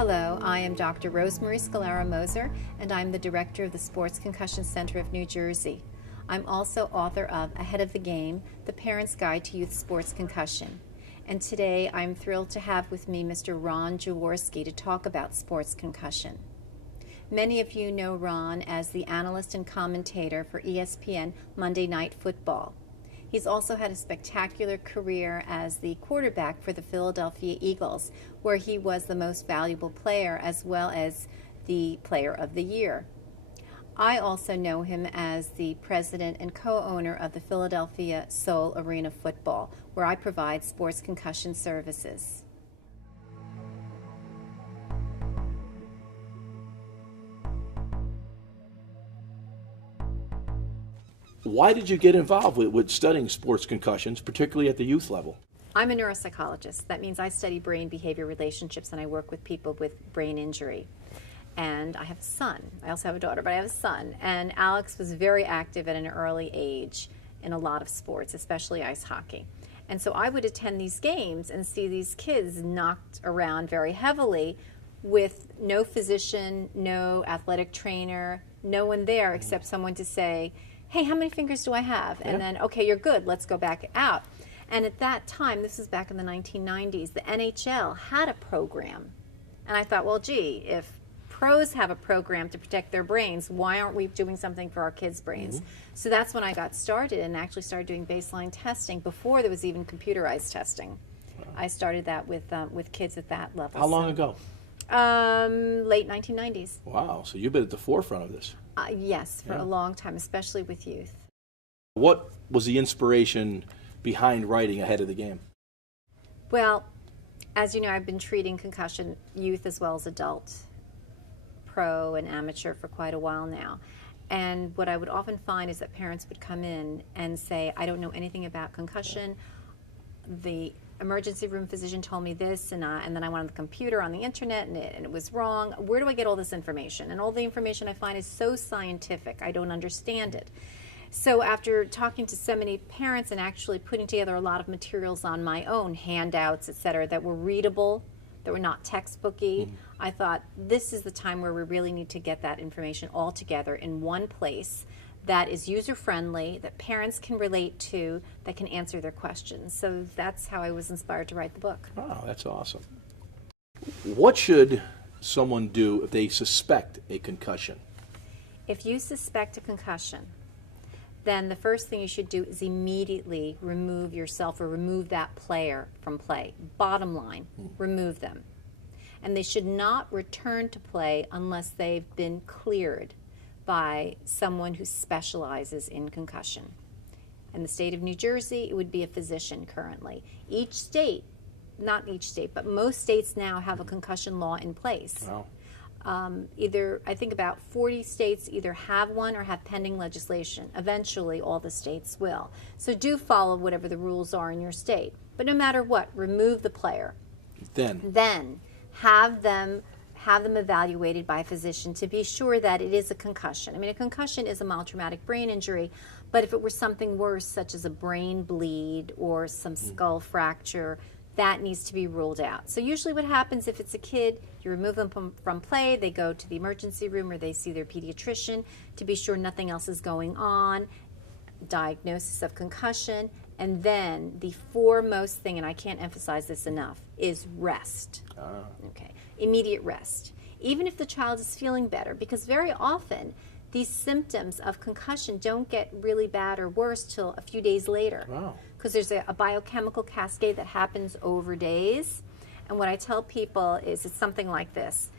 Hello, I am Dr. Rosemarie Moser, and I'm the director of the Sports Concussion Center of New Jersey. I'm also author of Ahead of the Game, The Parent's Guide to Youth Sports Concussion. And today I'm thrilled to have with me Mr. Ron Jaworski to talk about sports concussion. Many of you know Ron as the analyst and commentator for ESPN Monday Night Football. He's also had a spectacular career as the quarterback for the Philadelphia Eagles, where he was the most valuable player as well as the Player of the Year. I also know him as the president and co-owner of the Philadelphia Soul Arena Football, where I provide sports concussion services. Why did you get involved with studying sports concussions, particularly at the youth level? I'm a neuropsychologist. That means I study brain behavior relationships and I work with people with brain injury. And I have a son. I also have a daughter, but I have a son. And Alex was very active at an early age in a lot of sports, especially ice hockey. And so I would attend these games and see these kids knocked around very heavily with no physician, no athletic trainer, no one there except someone to say, hey, how many fingers do I have? And then, okay, you're good, let's go back out. And at that time, this was back in the 1990s, the NHL had a program. And I thought, well, gee, if pros have a program to protect their brains, why aren't we doing something for our kids' brains? So that's when I got started and actually started doing baseline testing before there was even computerized testing. I started that with kids at that level. How long ago? Late 1990s. Wow, so you've been at the forefront of this. Yes, for a long time, especially with youth. What was the inspiration behind writing Ahead of the Game? Well, as you know, I've been treating concussion youth as well as adult, pro and amateur for quite a while now. And what I would often find is that parents would come in and say, I don't know anything about concussion. The emergency room physician told me this, and then I went on the computer on the internet, and it was wrong. Where do I get all this information? And all the information I find is so scientific, I don't understand it. So after talking to so many parents and actually putting together a lot of materials on my own, handouts, etc., that were readable, that were not textbooky, I thought this is the time where we really need to get that information all together in one place that is user-friendly, that parents can relate to, that can answer their questions. So that's how I was inspired to write the book. Wow, that's awesome. What should someone do if they suspect a concussion? If you suspect a concussion, then the first thing you should do is immediately remove yourself or remove that player from play. Bottom line, remove them. And they should not return to play unless they've been cleared by someone who specializes in concussion. In the state of New Jersey, it would be a physician currently. Each state, not each state, but most states now have a concussion law in place. Wow. I think about 40 states either have one or have pending legislation. Eventually, all the states will. So do follow whatever the rules are in your state. But no matter what, remove the player. Then have them evaluated by a physician to be sure that it is a concussion. I mean, a concussion is a mild traumatic brain injury, but if it were something worse, such as a brain bleed or some skull fracture, that needs to be ruled out. So usually what happens if it's a kid, you remove them from play, they go to the emergency room or they see their pediatrician to be sure nothing else is going on, diagnosis of concussion, and then the foremost thing, and I can't emphasize this enough, is rest. Okay, immediate rest. Even if the child is feeling better, because very often these symptoms of concussion don't get really bad or worse till a few days later. Wow. Because there's a biochemical cascade that happens over days. And what I tell people is it's something like this.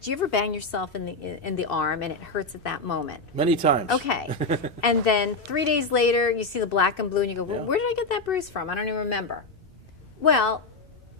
Do you ever bang yourself in the arm and it hurts at that moment? Many times. Okay. And then 3 days later, you see the black and blue and you go, well, where did I get that bruise from? I don't even remember. Well,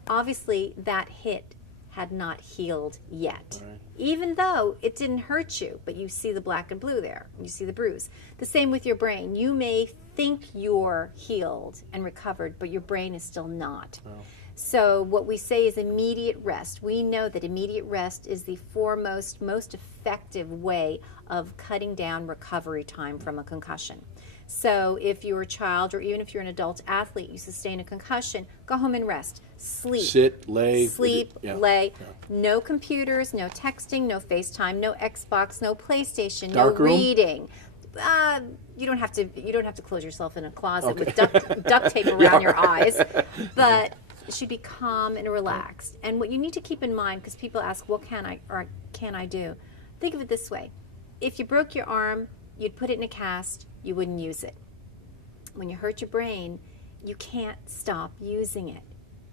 obviously that hit had not healed yet. Right. Even though it didn't hurt you, but you see the black and blue there. You see the bruise. The same with your brain. You may think you're healed and recovered, but your brain is still not. Oh. So what we say is immediate rest. We know that immediate rest is the foremost, most effective way of cutting down recovery time from a concussion. So if you're a child or even if you're an adult athlete, you sustain a concussion, go home and rest. Sleep. Sit, lay. Sleep, Yeah. lay. Yeah. No computers, no texting, no FaceTime, no Xbox, no PlayStation, Dark no room? reading. You don't have to close yourself in a closet Okay. with duct tape around your eyes, but it should be calm and relaxed. And what you need to keep in mind, because people ask, what can I do? Think of it this way. If you broke your arm, you'd put it in a cast, you wouldn't use it. When you hurt your brain, you can't stop using it.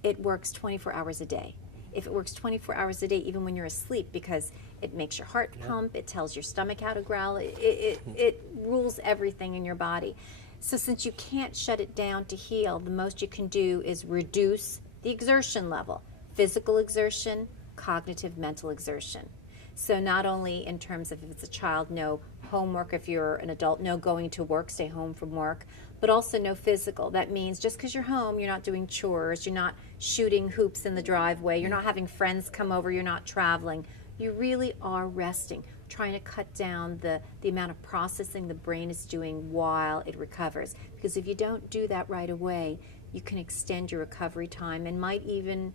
It works 24 hours a day. If it works 24 hours a day, even when you're asleep, because it makes your heart pump, it tells your stomach how to growl, it rules everything in your body. So since you can't shut it down to heal, the most you can do is reduce the exertion level. Physical exertion, cognitive, mental exertion. So not only in terms of if it's a child, no homework. If you're an adult, no going to work, stay home from work. But also no physical. That means just because you're home, you're not doing chores, you're not shooting hoops in the driveway, you're not having friends come over, you're not traveling. You really are resting, trying to cut down the amount of processing the brain is doing while it recovers. Because if you don't do that right away, you can extend your recovery time and might even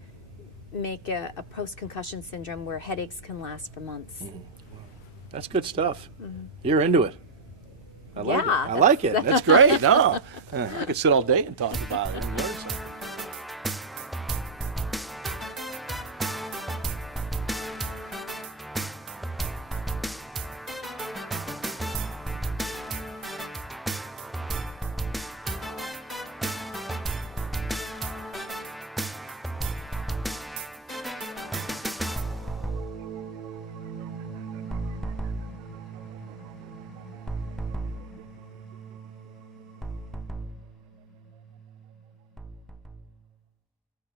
make a post-concussion syndrome where headaches can last for months. That's good stuff. You're into it. I like it. I like it. That's great. No, I could sit all day and talk about it and learn something.